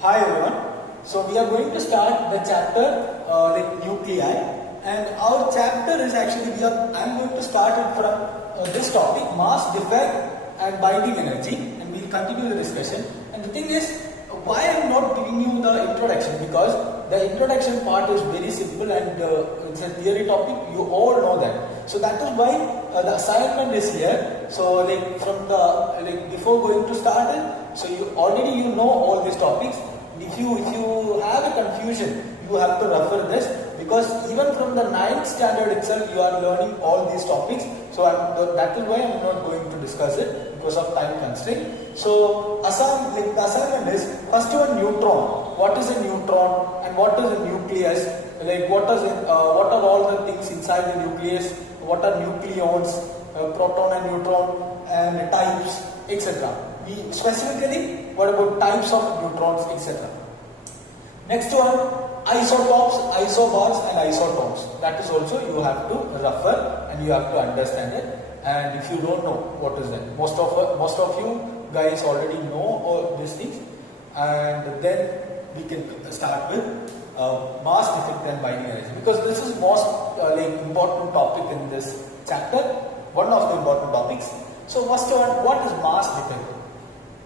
Hi everyone. So we are going to start the chapter like nuclei, and our chapter is actually I'm going to start it from this topic, mass, defect and binding energy, and we'll continue the discussion. And the thing is, why I'm not giving you the introduction, because the introduction part is very simple and it's a theory topic. You all know that. So that is why the assignment is here. So like from the before going to start it, so you already know all these topics. If you have a confusion, you have to refer this, because even from the 9th standard itself you are learning all these topics. So that is why I'm not going to discuss it, because of time constraint. So the assignment is first one, neutron. What is a neutron and what is a nucleus? Like what are all the things inside the nucleus? What are nucleons, proton and neutron, and types, etc. Specifically, what about types of neutrons, etc. Next one, isotopes, isobars and isotopes. That is also you have to refer and you have to understand it. And if you don't know what is that, most of you guys already know all these things. And then we can start with mass, defect and binding energy, because this is most important topic in this chapter, one of the important topics. So first one, what is mass defect?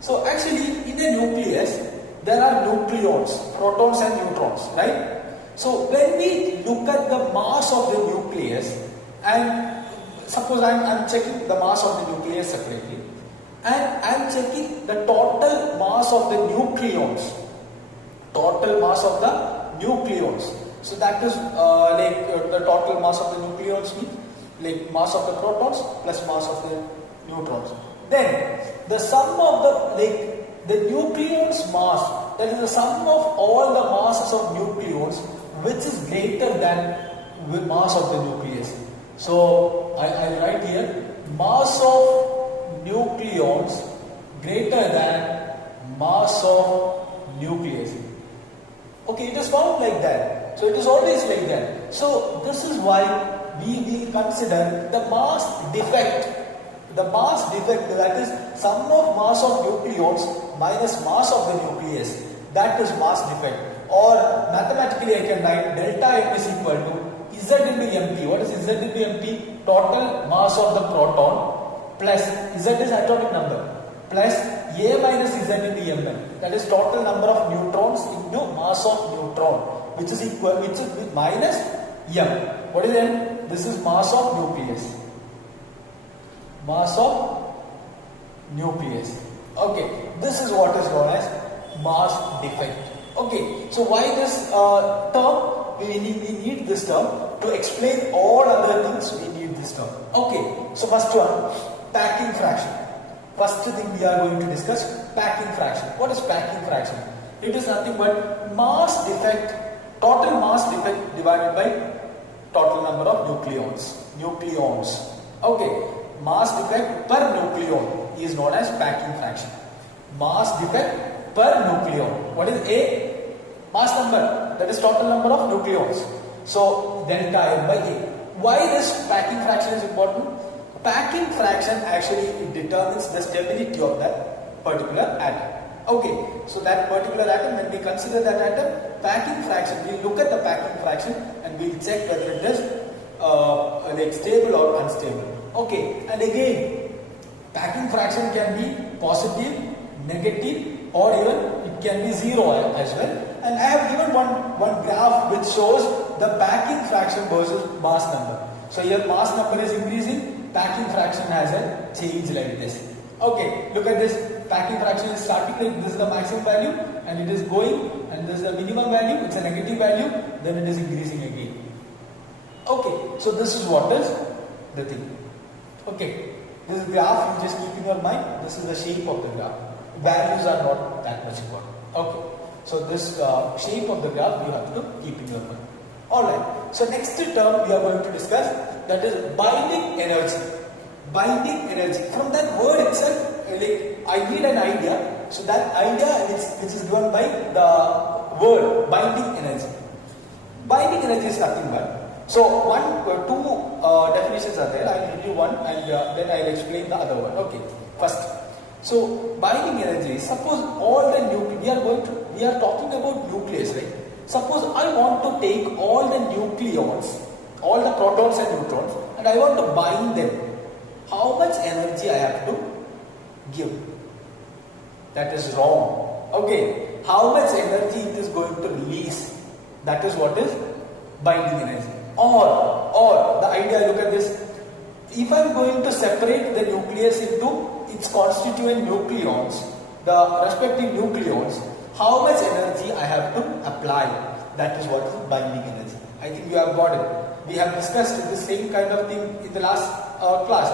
So actually in a nucleus there are nucleons, protons and neutrons, right? So when we look at the mass of the nucleus, and suppose I'm checking the mass of the nucleus separately, and I'm checking the total mass of the nucleons, so that is the total mass of the nucleons means like mass of the protons plus mass of the neutrons. Then the sum of the nucleons mass, that is the sum of all the masses of nucleons, which is greater than the mass of the nucleus. So I write here, mass of nucleons greater than mass of nucleus. Okay, it is found like that. So it is always like that. So this is why we will consider the mass defect. The mass defect, that is sum of mass of nucleons minus mass of the nucleus, that is mass defect. Or mathematically I can write delta M is equal to Z into Mp. What is Z into Mp? Total mass of the proton plus Z is atomic number plus A minus Z into Mn. That is total number of neutrons into mass of neutron, which is minus M. What is M? This is mass of nucleus. Mass of nucleus. Okay, this is what is known as mass defect. Okay, so why this term? We need this term to explain all other things. We need this term. Okay, so first one, packing fraction. First thing we are going to discuss, packing fraction. What is packing fraction? It is nothing but mass defect, total mass defect divided by total number of nucleons. Okay. Mass defect per nucleon is known as packing fraction. Mass defect per nucleon. What is A? Mass number, that is total number of nucleons. So delta M by A. Why this packing fraction is important? Packing fraction actually determines the stability of that particular atom. Okay, so that particular atom, when we consider that atom, packing fraction, we look at the packing fraction and we will check whether it is stable or unstable. Okay, and again, packing fraction can be positive, negative, or even it can be zero as well. And I have given one graph which shows the packing fraction versus mass number. So here mass number is increasing, packing fraction has a change like this. Okay, look at this. Packing fraction is starting like this is the maximum value, and it is going, and this is the minimum value, it's a negative value, then it is increasing again. Okay, so this is what is the thing. Okay, this graph you just keep in your mind. This is the shape of the graph. Values are not that much important. Okay, so this shape of the graph you have to keep in your mind. Alright, so next term we are going to discuss, that is binding energy. Binding energy. From that word itself, I need an idea. So that idea which is given by the word binding energy. Binding energy is nothing but. So two definitions are there. I will give you one and then I will explain the other one. Okay, first. So binding energy, suppose all the we we are talking about nucleus, right? Suppose I want to take all the nucleons, all the protons and neutrons, and I want to bind them. How much energy I have to give? That is wrong. Okay, how much energy it is going to release? That is what is binding energy. Or the idea, look at this. If I am going to separate the nucleus into its constituent nucleons, the respective nucleons, how much energy I have to apply? That is what is binding energy. I think you have got it. We have discussed the same kind of thing in the last class,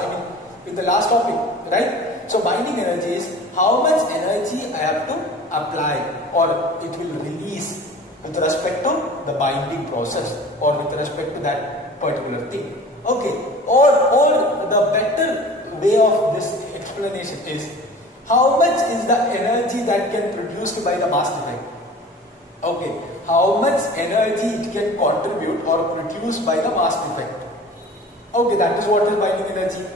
in the last topic, right? So binding energy is how much energy I have to apply or it will release with respect to the binding process or with respect to that particular thing. Okay, or the better way of this explanation is how much is the energy that can be produced by the mass defect? Okay, how much energy it can contribute or produce by the mass defect? Okay, that is what is binding energy.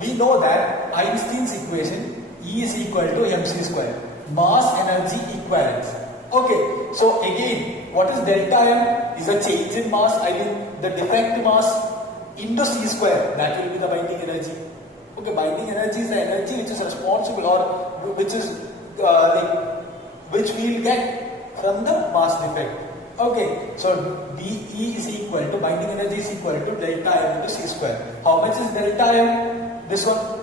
We know that Einstein's equation E is equal to mc square, mass energy equivalence. Okay, so again, what is delta M? Is a change in mass, the defect mass into c square. That will be the binding energy. Okay, binding energy is the energy which is responsible or which is which we will get from the mass defect. Okay, so dE is equal to binding energy is equal to delta M into c square. How much is delta M? This one.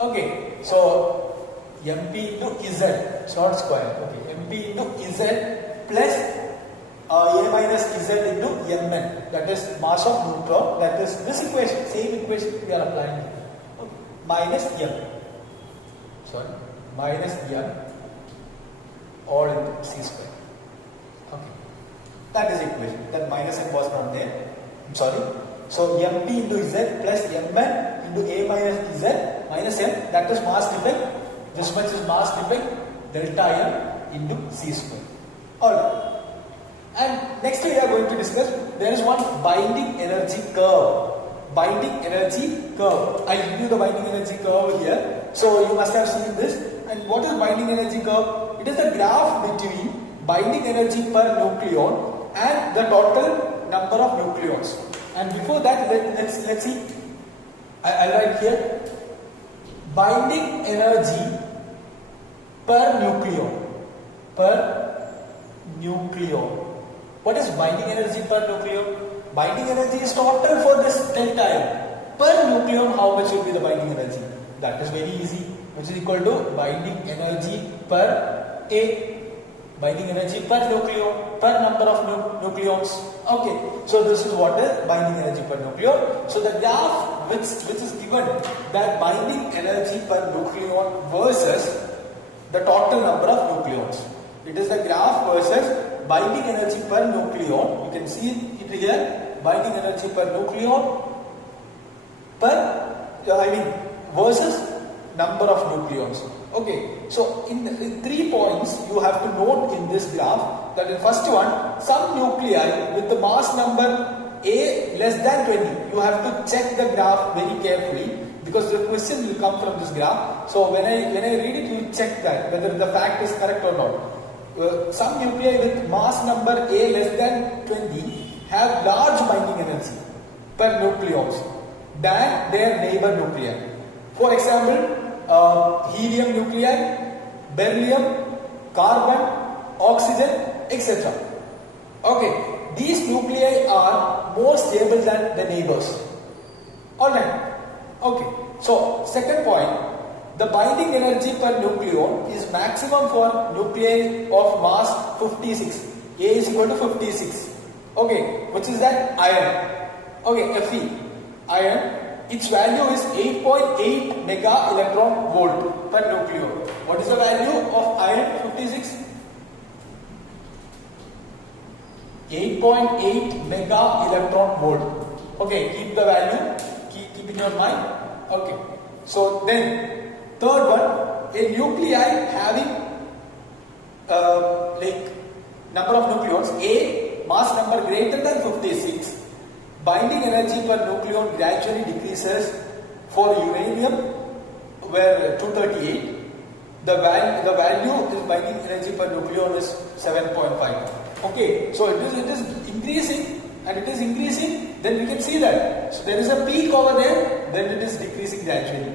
Okay, so mp into z, it's not square. Okay, mp into z plus a minus z into mn. That is mass of neutron. That is this equation. Same equation we are applying. Okay. Minus m. Sorry, minus m all into c square. Okay, that is equation. That minus m was not there. I'm sorry. So mp into z plus mn into a minus z minus m. That is mass defect. This much is mass defect. Delta m into c square. Alright. And next we are going to discuss, there is one binding energy curve. Binding energy curve. I give you the binding energy curve here. So you must have seen this. And what is binding energy curve? It is the graph between binding energy per nucleon and the total number of nucleons. And before that, let's see. I'll write here. Binding energy per nucleon. Per nucleon. What is binding energy per nucleon? Binding energy is total for this delta M. Per nucleon, how much will be the binding energy? That is very easy, which is equal to binding energy per A. Binding energy per nucleon, per number of nucleons. Okay, so this is what is binding energy per nucleon. So the graph which is given, that binding energy per nucleon versus the total number of nucleons. It is the graph versus binding energy per nucleon. You can see it here. Binding energy per nucleon versus number of nucleons. Okay, so in 3 points you have to note in this graph that in first one, some nuclei with the mass number A less than 20. You have to check the graph very carefully because the question will come from this graph. So when I read it, you check that whether the fact is correct or not. Some nuclei with mass number A less than 20 have large binding energy per nucleons than their neighbor nuclei. For example, helium nuclei, beryllium, carbon, oxygen, etc. Okay, these nuclei are more stable than the neighbors. Alright. Okay, so second point, the binding energy per nucleon is maximum for nuclei of mass 56. A is equal to 56. Okay, which is that iron. Okay, Fe, iron. Its value is 8.8 mega electron volt per nucleon. What is the value of iron 56? 8.8 mega electron volt. Okay, keep the value, keep in your mind. Okay, so then third one, a nuclei having number of nucleons, A, mass number greater than 56, binding energy per nucleon gradually decreases for uranium where 238, the value is binding energy per nucleon is 7.5. Okay, so it is increasing, and it is increasing, then we can see that. So there is a peak over there, then it is decreasing gradually.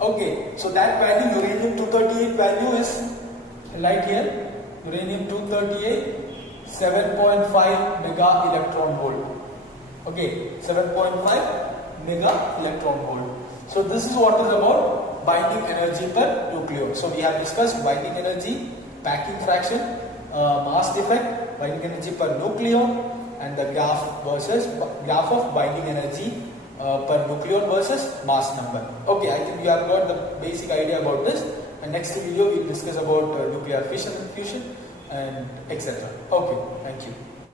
Okay, so that value, uranium-238 value is right here. Uranium-238, 7.5 mega electron volt. Okay, 7.5 mega electron volt. So this is what is about binding energy per nucleon. So we have discussed binding energy, packing fraction, mass defect, binding energy per nucleon, and the graph of binding energy per nucleon versus mass number. Okay, I think you have got the basic idea about this. And next video we will discuss about nuclear fission and fusion and etc. Okay, thank you.